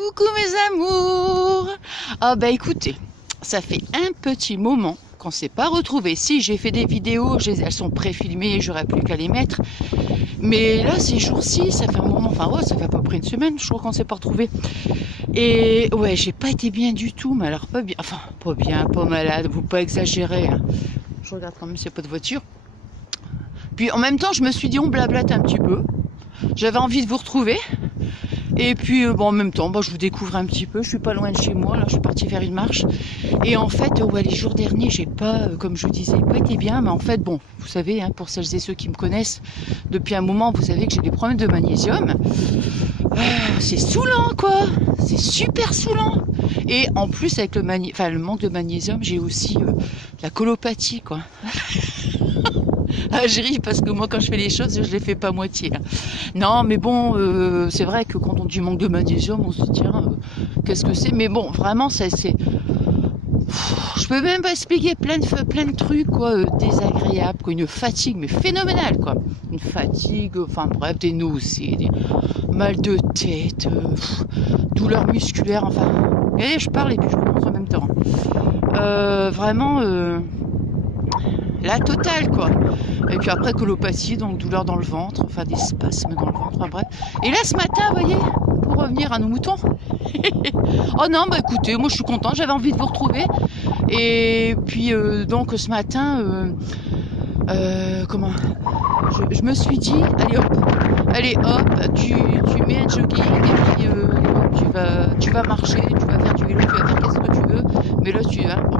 Coucou mes amours. Ah bah écoutez, ça fait un petit moment qu'on s'est pas retrouvés. Si j'ai fait des vidéos, elles sont pré-filmées, j'aurais plus qu'à les mettre. Mais là ces jours-ci, ça fait un moment, enfin ouais, ça fait à peu près une semaine, je crois qu'on s'est pas retrouvés. Et ouais, j'ai pas été bien du tout, mais alors pas bien, enfin pas bien, pas malade, vous pas exagérer. Hein. Je regarde quand même s'il n'y a pas de voiture. Puis en même temps, je me suis dit on blablate un petit peu. J'avais envie de vous retrouver. Et puis bon, en même temps, je vous découvre un petit peu. Je suis pas loin de chez moi, là, je suis partie faire une marche. Et en fait, ouais, les jours derniers, j'ai pas, comme je vous disais, pas été bien. Mais en fait, bon, vous savez, hein, pour celles et ceux qui me connaissent depuis un moment, vous savez que j'ai des problèmes de magnésium. C'est saoulant, quoi. C'est super saoulant. Et en plus, avec le manque de magnésium, j'ai aussi la colopathie, quoi. Ah, je ris parce que moi, quand je fais les choses, je les fais pas à moitié. Hein. Non, mais bon, c'est vrai que quand on dit manque de magnésium, on se dit, tiens, qu'est-ce que c'est? Mais bon, vraiment, c'est... Je peux même pas expliquer plein de trucs, quoi, désagréables, quoi, une fatigue, mais phénoménale, quoi. Une fatigue, enfin bref, des nausées, des mal de tête, douleurs musculaires, enfin... Et je parle et puis je commence en même temps. Vraiment... la totale, quoi. Et puis après, colopathie, donc douleur dans le ventre, enfin des spasmes dans le ventre, enfin bref. Et là, ce matin, vous voyez, pour revenir à nos moutons. Oh non, bah écoutez, moi je suis contente, j'avais envie de vous retrouver. Et puis, donc ce matin, comment je me suis dit, allez hop, tu mets un jogging et puis tu vas marcher, tu vas faire du vélo, tu vas faire qu'est-ce que tu veux. Mais là, tu vas. Bon.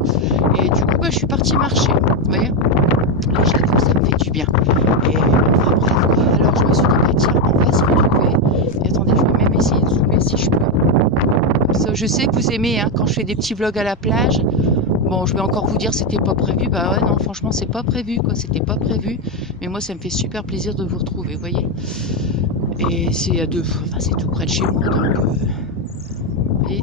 Et du coup, je suis partie marcher, vous voyez. Et j'avoue que ça me fait du bien. Et enfin bref, quoi. Alors je me suis dit, tiens, on va se retrouver. Et attendez, je vais même essayer de zoomer si je peux. Comme ça, je sais que vous aimez, hein, quand je fais des petits vlogs à la plage. Bon, je vais encore vous dire, c'était pas prévu. Bah ouais, non, franchement, c'est pas prévu, quoi. C'était pas prévu. Mais moi, ça me fait super plaisir de vous retrouver, vous voyez. Et c'est à deux, enfin, c'est tout près de chez moi, donc. Et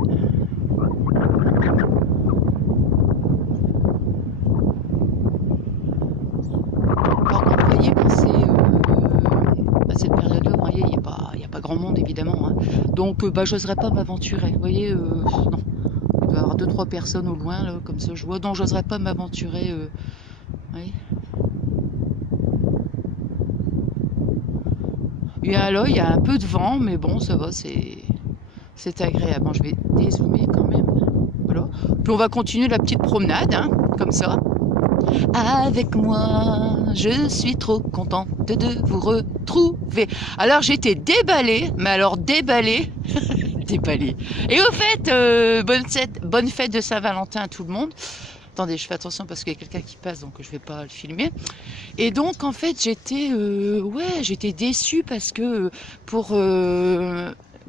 cette période-là, vous voyez, il n'y a pas grand monde, évidemment. Hein. Donc, j'oserais pas m'aventurer. Vous voyez, non. Il doit y avoir 2-3 personnes au loin, là, comme ça, je vois. Donc, j'oserais pas m'aventurer. Oui. Et là, il y a un peu de vent, mais bon, ça va, c'est agréable. Bon, je vais dézoomer quand même. Voilà. Puis, on va continuer la petite promenade, hein, comme ça. Avec moi, je suis trop contente de vous retrouver. Alors j'étais déballée, mais alors déballée, déballée. Et au fait, bonne fête de Saint-Valentin à tout le monde. Attendez, je fais attention parce qu'il y a quelqu'un qui passe, donc je vais pas le filmer. Et donc en fait, j'étais déçue parce que pour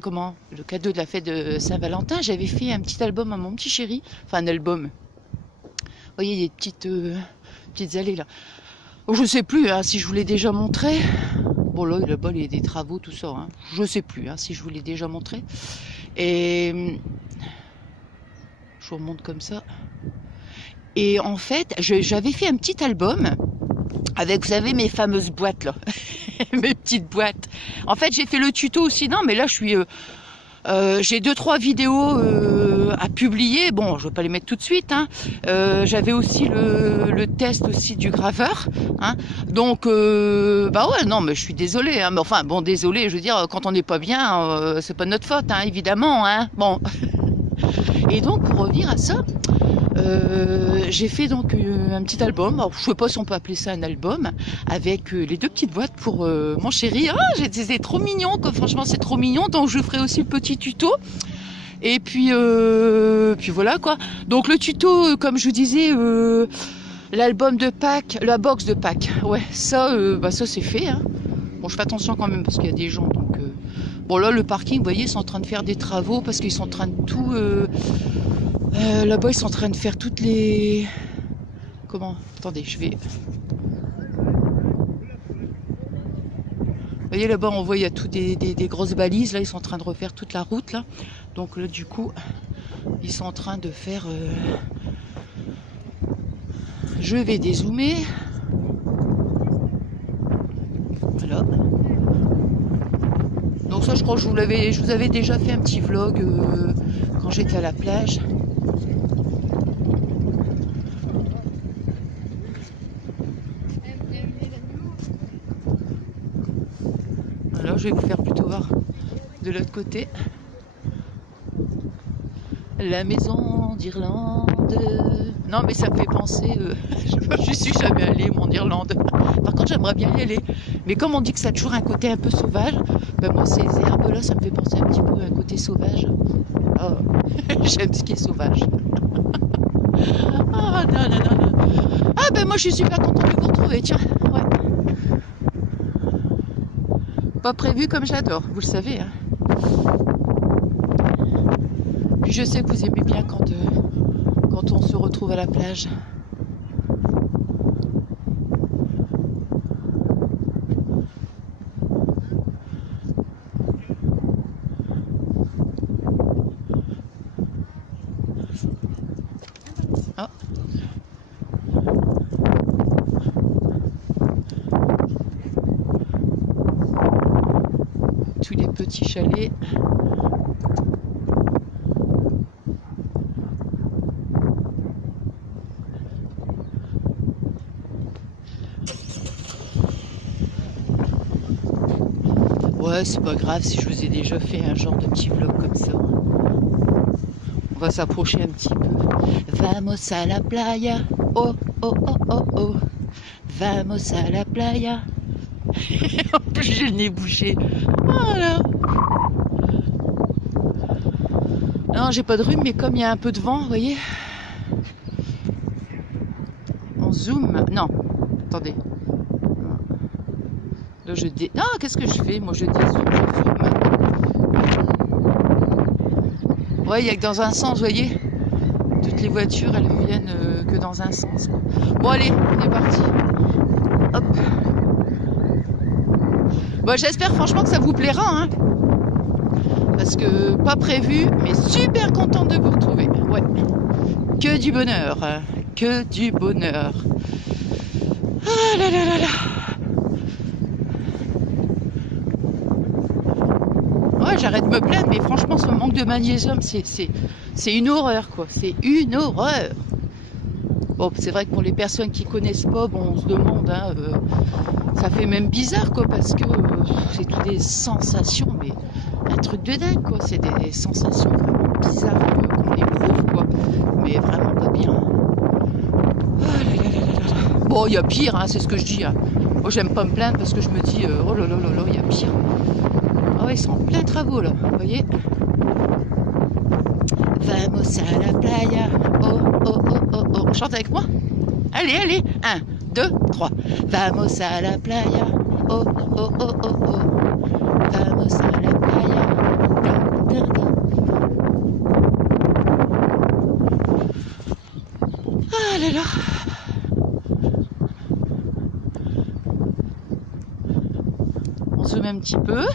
comment le cadeau de la fête de Saint-Valentin, j'avais fait un petit album à mon petit chéri, enfin un album. Vous voyez, des petites allées là. Bon, je sais plus hein, si je vous l'ai déjà montré. Bon là-bas, il y a des travaux, tout ça. Hein. Je sais plus hein, si je vous l'ai déjà montré. Et je vous remonte comme ça. Et en fait, j'avais fait un petit album avec, vous savez, mes fameuses boîtes là. Mes petites boîtes. En fait, j'ai fait le tuto aussi. Non, mais là, je suis... j'ai 2-3 vidéos à publier. Bon, je vais pas les mettre tout de suite. Hein. J'avais aussi le test aussi du graveur. Hein. Donc, ouais, non, mais je suis désolée. Hein. Mais enfin, bon, désolée, je veux dire, quand on n'est pas bien, c'est pas de notre faute, hein, évidemment. Hein. Bon. Et donc, pour revenir à ça, j'ai fait donc un petit album. Alors, je sais pas si on peut appeler ça un album, avec les 2 petites boîtes pour mon chéri. Ah, c'est trop mignon, quoi. Franchement, c'est trop mignon. Donc, je ferai aussi le petit tuto. Et puis voilà, quoi. Donc, le tuto, comme je vous disais, l'album de Pâques, la box de Pâques. Ouais, ça, ça c'est fait. Hein. Bon, je fais attention quand même parce qu'il y a des gens. Donc, bon, là, le parking, vous voyez, ils sont en train de faire des travaux parce qu'ils sont en train de tout... là-bas, ils sont en train de faire toutes les... Comment? Attendez, je vais... Vous voyez, là-bas, on voit, il y a toutes des grosses balises. Là, ils sont en train de refaire toute la route, là. Donc, là, du coup, ils sont en train de faire... Je vais dézoomer. Voilà. Donc, ça je crois que je vous avais déjà fait un petit vlog quand j'étais à la plage. Alors je vais vous faire plutôt voir de l'autre côté. La maison d'Irlande. Non mais ça me fait penser, je suis jamais allée moi en Irlande. Par contre j'aimerais bien y aller. Mais comme on dit que ça a toujours un côté un peu sauvage, ben moi ces herbes là ça me fait penser un petit peu à un côté sauvage. Oh, j'aime ce qui est sauvage. Ah non non non non. Ah ben moi je suis super contente de vous retrouver, tiens. Ouais. Pas prévu comme j'adore, vous le savez. Hein. Puis je sais que vous aimez bien quand on se retrouve à la plage. Oh. Tous les petits chalets. Ouais, c'est pas grave si je vous ai déjà fait un genre de petit vlog comme ça. On va s'approcher un petit peu. Vamos a la playa. Oh, oh, oh, oh, oh. Vamos a la playa. En plus, j'ai le nez bouché. Voilà. Non, j'ai pas de rhume, mais comme il y a un peu de vent, vous voyez. On zoom. Non, attendez. Là, ah, qu'est-ce que je fais? Moi, je dézoome, je zoome. Ouais, il n'y a que dans un sens, vous voyez. Toutes les voitures, elles viennent que dans un sens. Quoi. Bon, allez, on est parti. Hop. Bon, j'espère franchement que ça vous plaira. Hein, parce que pas prévu, mais super contente de vous retrouver. Ouais. Que du bonheur. Hein, que du bonheur. Ah là là là là. J'arrête de me plaindre, mais franchement, ce manque de magnésium, c'est une horreur, quoi. C'est une horreur. Bon, c'est vrai que pour les personnes qui connaissent pas, bon, on se demande, hein, ça fait même bizarre, quoi, parce que c'est toutes des sensations, mais un truc de dingue, quoi. C'est des sensations vraiment bizarres qu'on éprouve, quoi. Mais vraiment pas bien. Oh là là là là là. Bon, il y a pire, hein, c'est ce que je dis. Hein. Moi, j'aime pas me plaindre parce que je me dis, oh là là là là, il y a pire. Ah ouais, ils sont en plein travaux là, vous voyez. Vamos a la playa. Oh, oh, oh, oh, oh. Chante avec moi. Allez, allez. 1, 2, 3. Vamos a la playa. Oh, oh, oh, oh, oh. Vamos a la playa. Da, da, da. Ah là là. On zoome un petit peu.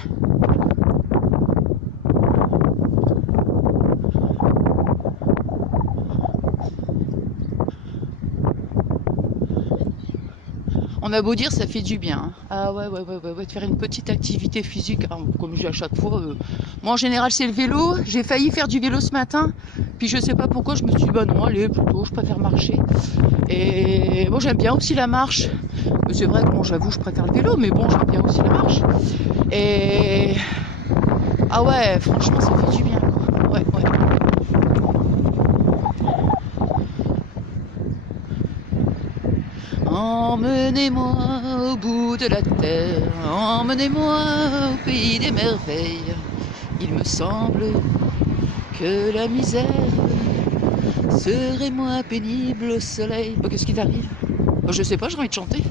On a beau dire, ça fait du bien. Hein. Ah ouais, de faire une petite activité physique, hein, comme je dis à chaque fois. Moi, en général, c'est le vélo. J'ai failli faire du vélo ce matin. Puis je sais pas pourquoi, je me suis dit, bah non, allez, plutôt, je préfère marcher. Et bon, j'aime bien aussi la marche. C'est vrai que bon, j'avoue, je préfère le vélo, mais bon, j'aime bien aussi la marche. Et... ah ouais, franchement, ça fait du bien, quoi. Ouais. Emmenez-moi au bout de la terre, emmenez-moi au pays des merveilles. Il me semble que la misère serait moins pénible au soleil. Oh, qu'est-ce qui t'arrive? Oh, je sais pas, j'ai envie de chanter.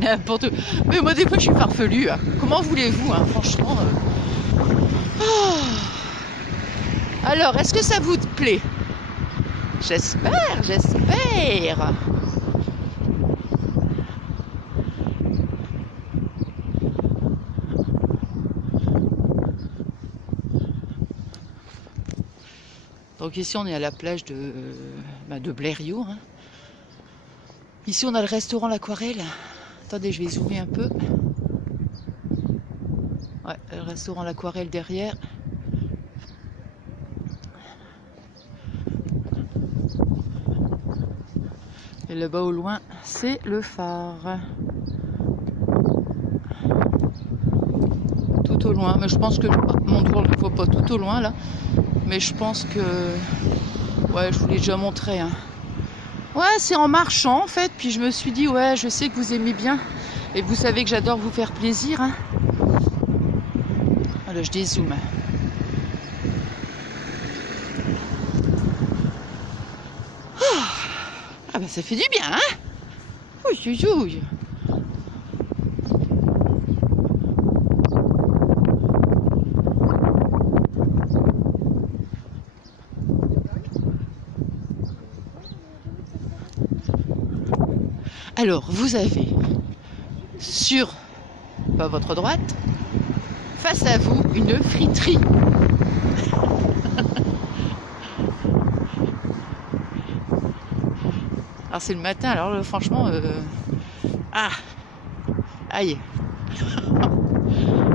N'importe quoi. Mais moi, des fois, je suis farfelue. Hein. Comment voulez-vous, hein, franchement Oh. Alors, est-ce que ça vous plaît? J'espère. Donc ici on est à la plage de Blériot. Hein. Ici on a le restaurant L'Aquarelle. Attendez, je vais zoomer un peu. Ouais, le restaurant L'Aquarelle derrière. Et là-bas au loin, c'est le phare. Tout au loin, mais je pense que mon doigt ne voit pas tout au loin là. Mais je pense que... Ouais, je vous l'ai déjà montré. Hein. Ouais, c'est en marchant en fait. Puis je me suis dit, ouais, je sais que vous aimez bien. Et vous savez que j'adore vous faire plaisir. Hein. Voilà, je dézoome. Ah bah ça fait du bien, hein. Oui, oui, oui. Alors, vous avez sur votre droite, face à vous, une friterie. Alors c'est le matin, alors franchement, ah, aïe.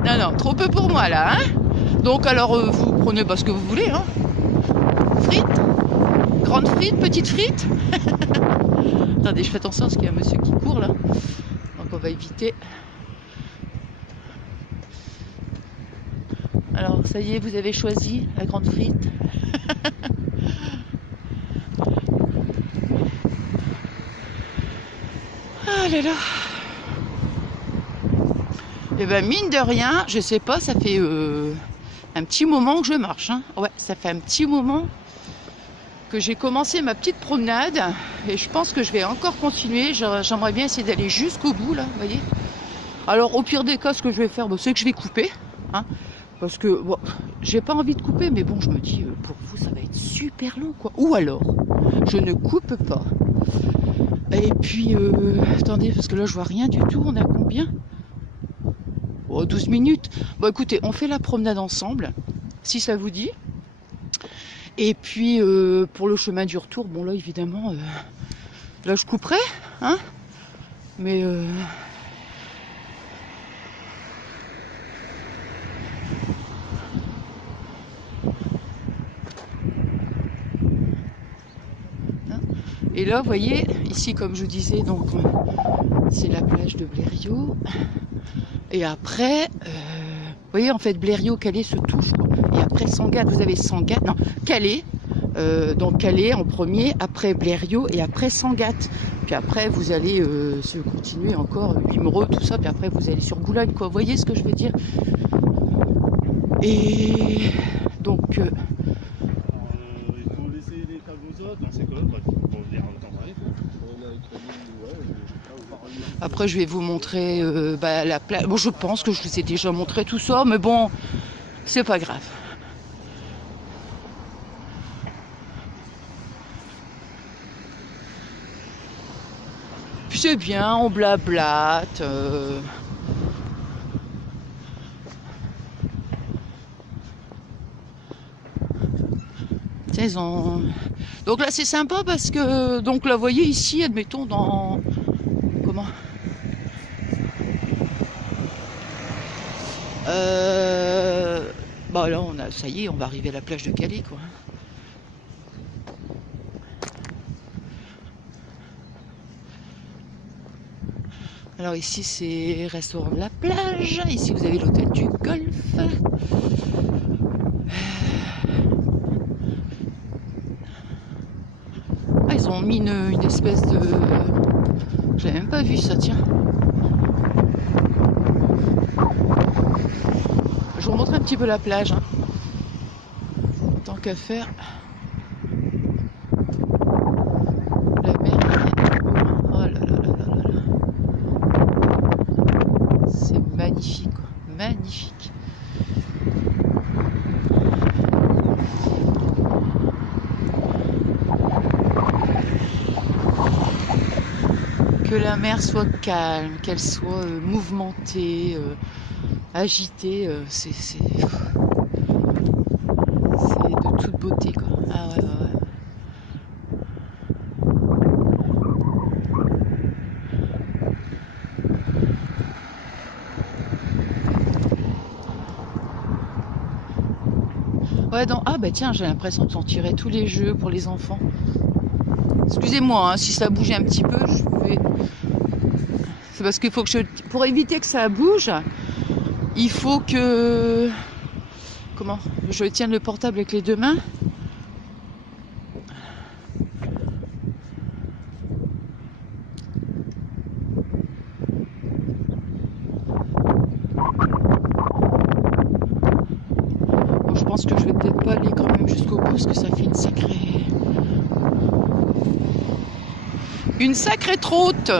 Non, non, trop peu pour moi là, hein. Donc alors vous prenez ce que vous voulez, hein. Frites, grande frite, petite frite. Attendez, je fais attention parce qu'il y a un monsieur qui court là. Donc on va éviter. Alors ça y est, vous avez choisi la grande frite. Ah là là. Et ben mine de rien, je sais pas, ça fait un petit moment que je marche. Hein. Ouais, ça fait un petit moment que j'ai commencé ma petite promenade et je pense que je vais encore continuer. J'aimerais bien essayer d'aller jusqu'au bout là, vous voyez. Alors au pire des cas, ce que je vais faire, c'est que je vais couper, hein, parce que bon, j'ai pas envie de couper, mais bon, je me dis pour vous ça va être super long quoi. Ou alors je ne coupe pas. Et puis attendez, parce que là je vois rien du tout. On a combien? Oh, 12 minutes. Bon écoutez, on fait la promenade ensemble, si ça vous dit. Et puis pour le chemin du retour, bon là évidemment, là je couperai, hein. Mais hein. Et là, vous voyez, ici comme je disais, donc c'est la plage de Blériot. Et après, vous voyez en fait Blériot, Calais se touchent. Et après Sangatte, vous avez Sangatte, non, Calais. Donc Calais en premier, après Blériot et après Sangatte. Puis après vous allez se continuer encore Wimereux, tout ça. Puis après vous allez sur Boulogne, quoi. Vous voyez ce que je veux dire? Et donc il faut laisser les tables aux autres. Dans ces cas-là, on va dire autant parler. Après je vais vous montrer la plage. Bon, je pense que je vous ai déjà montré tout ça, mais bon, c'est pas grave. Puis c'est bien, on blablate. Saison. Donc là c'est sympa parce que donc là vous voyez ici, admettons dans comment bah là on a, ça y est, on va arriver à la plage de Calais quoi. Alors ici c'est restaurant de la plage, ici vous avez l'hôtel du golf. Ah, ils ont mis une espèce de... J'avais même pas vu ça, tiens. Je vous remontre un petit peu la plage. Hein. Tant qu'à faire. La mer est... Oh là là là là là là. C'est magnifique, quoi. Magnifique. Que la mer soit calme, qu'elle soit mouvementée, agitée, c'est de toute beauté quoi. Ah ouais, ouais, ouais. Ouais, donc, ah bah tiens, j'ai l'impression qu'ils ont tiré tous les jeux pour les enfants. Excusez-moi, hein, si ça bougeait un petit peu, je vais... C'est parce qu'il faut que pour éviter que ça bouge, il faut que... Comment? Je tienne le portable avec les deux mains. Bon, je pense que je vais peut-être pas aller quand même jusqu'au bout parce que ça fait une sacrée trotte.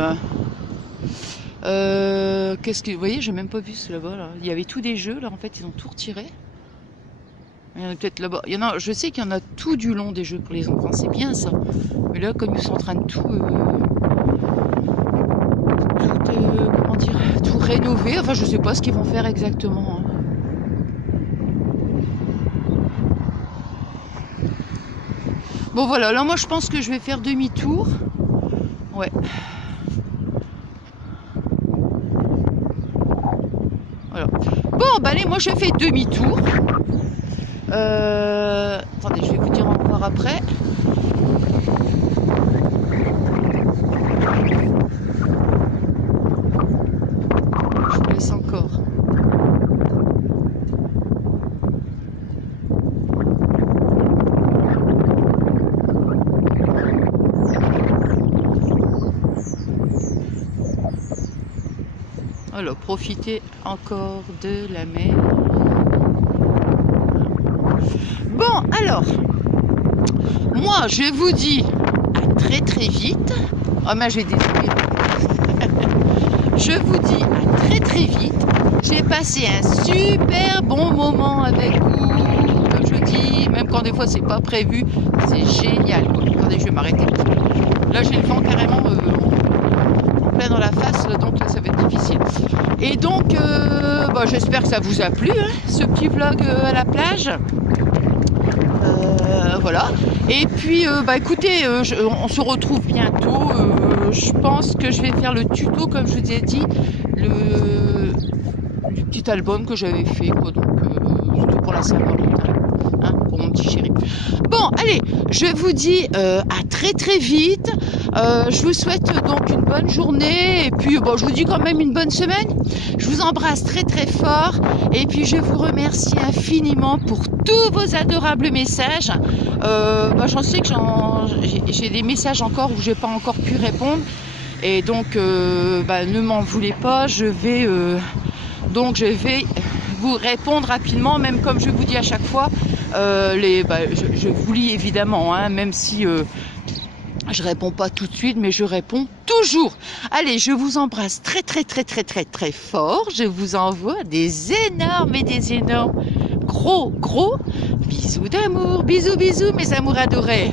Qu'est-ce que vous voyez, j'ai même pas vu ce là-bas là. Il y avait tous des jeux là, en fait ils ont tout retiré. Il y en a peut-être là-bas. Il y en a, je sais qu'il y en a tout du long des jeux pour les enfants, c'est bien ça. Mais là comme ils sont en train de comment dire, tout rénover. Enfin je sais pas ce qu'ils vont faire exactement. Hein. Bon voilà, là moi je pense que je vais faire demi-tour. Ouais. Voilà. Bon, bah allez, moi je fais demi-tour. Attendez, je vais vous dire au revoir après. Je vous laisse encore. Alors, profitez encore de la mer. Bon, alors, moi, je vous dis à très très vite. Oh, mais je vais détruire. Je vous dis à très très vite. J'ai passé un super bon moment avec vous. Comme je dis, même quand des fois c'est pas prévu, c'est génial. Attendez, je vais m'arrêter. Là, j'ai le vent carrément plein dans la face, donc là, ça va être difficile. Et donc, bah, j'espère que ça vous a plu, hein, ce petit vlog à la plage. Voilà. Et puis, bah, écoutez, on se retrouve bientôt. Je pense que je vais faire le tuto, comme je vous ai dit, le petit album que j'avais fait, quoi, donc surtout pour la Saint-Valentin, hein, pour mon petit chéri. Bon, allez, je vous dis à très très vite. Je vous souhaite donc une bonne journée et puis bon, je vous dis quand même une bonne semaine. Je vous embrasse très très fort et puis je vous remercie infiniment pour tous vos adorables messages. Bah, j'en sais que j'ai des messages encore où j'ai pas encore pu répondre et donc bah, ne m'en voulez pas. Je vais vous répondre rapidement, même comme je vous dis à chaque fois. Je vous lis évidemment, hein, même si je réponds pas tout de suite, mais je réponds toujours. Allez, je vous embrasse très très très très très très fort. Je vous envoie des énormes et des énormes gros bisous d'amour. Bisous bisous mes amours adorés.